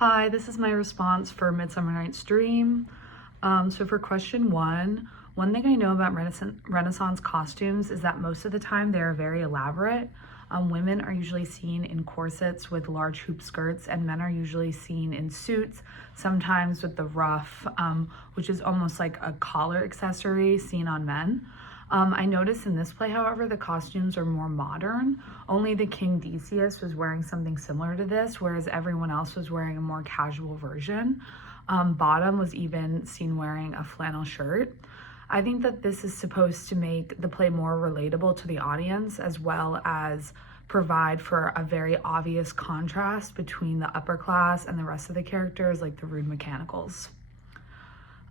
Hi, this is my response for Midsummer Night's Dream. So for question one thing I know about Renaissance costumes is that most of the time they're very elaborate. Women are usually seen in corsets with large hoop skirts, and men are usually seen in suits, sometimes with the ruff, which is almost like a collar accessory seen on men. I noticed in this play, however, the costumes are more modern. Only the King Decius was wearing something similar to this, whereas everyone else was wearing a more casual version. Bottom was even seen wearing a flannel shirt. I think that this is supposed to make the play more relatable to the audience, as well as provide for a very obvious contrast between the upper class and the rest of the characters, like the rude mechanicals.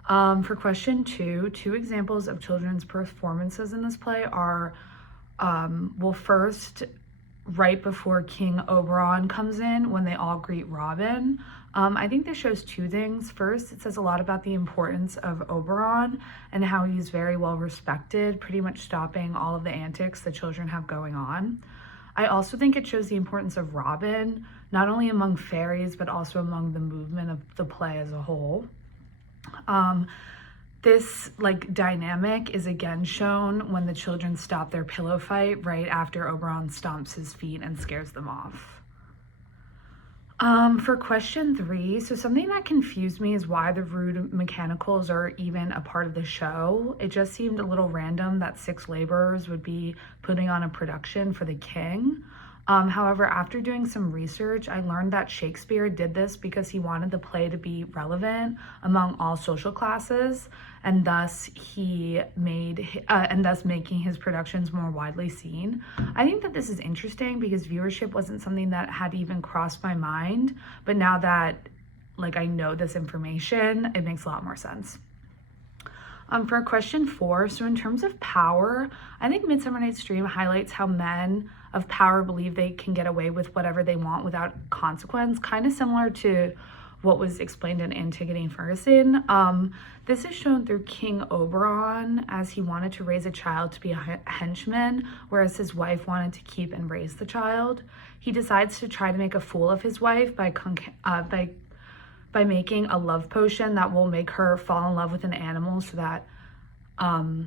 For question two examples of children's performances in this play are, first, right before King Oberon comes in, when they all greet Robin. I think this shows two things. First, it says a lot about the importance of Oberon and how he's very well respected, pretty much stopping all of the antics the children have going on. I also think it shows the importance of Robin, not only among fairies, but also among the movement of the play as a whole. This dynamic is again shown when the children stop their pillow fight right after Oberon stomps his feet and scares them off. For question three, so something that confused me is why the rude mechanicals are even a part of the show. It just seemed a little random that 6 laborers would be putting on a production for the king. However, after doing some research, I learned that Shakespeare did this because he wanted the play to be relevant among all social classes, and thus making his productions more widely seen. I think that this is interesting because viewership wasn't something that had even crossed my mind, but now that I know this information, it makes a lot more sense. For question 4, so in terms of power, I think Midsummer Night's Dream highlights how men of power believe they can get away with whatever they want without consequence, kind of similar to what was explained in Antigone and Ferguson. This is shown through King Oberon, as he wanted to raise a child to be a henchman, whereas his wife wanted to keep and raise the child. He decides to try to make a fool of his wife by making a love potion that will make her fall in love with an animal so that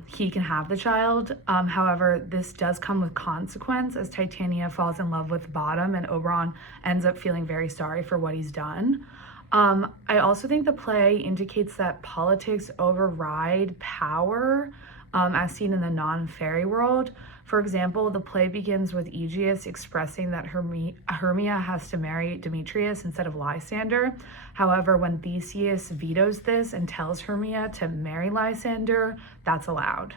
he can have the child. However, this does come with consequence, as Titania falls in love with Bottom and Oberon ends up feeling very sorry for what he's done. I also think the play indicates that politics override power, as seen in the non-fairy world. For example, the play begins with Aegeus expressing that Hermia has to marry Demetrius instead of Lysander. However, when Theseus vetoes this and tells Hermia to marry Lysander, that's allowed.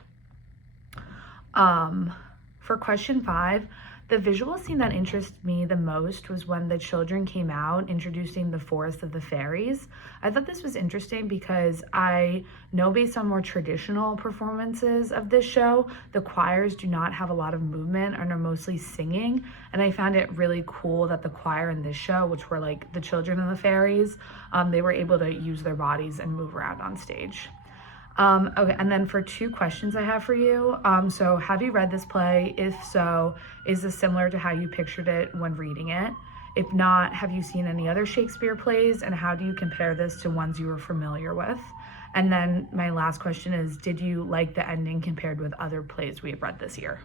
For question 5, the visual scene that interested me the most was when the children came out introducing the forest of the fairies. I thought this was interesting because I know based on more traditional performances of this show, the choirs do not have a lot of movement and are mostly singing. And I found it really cool that the choir in this show, which were the children of the fairies, they were able to use their bodies and move around on stage. Okay, and then for 2 questions I have for you. So have you read this play? If so, is this similar to how you pictured it when reading it? If not, have you seen any other Shakespeare plays, and how do you compare this to ones you were familiar with? And then my last question is, did you like the ending compared with other plays we have read this year?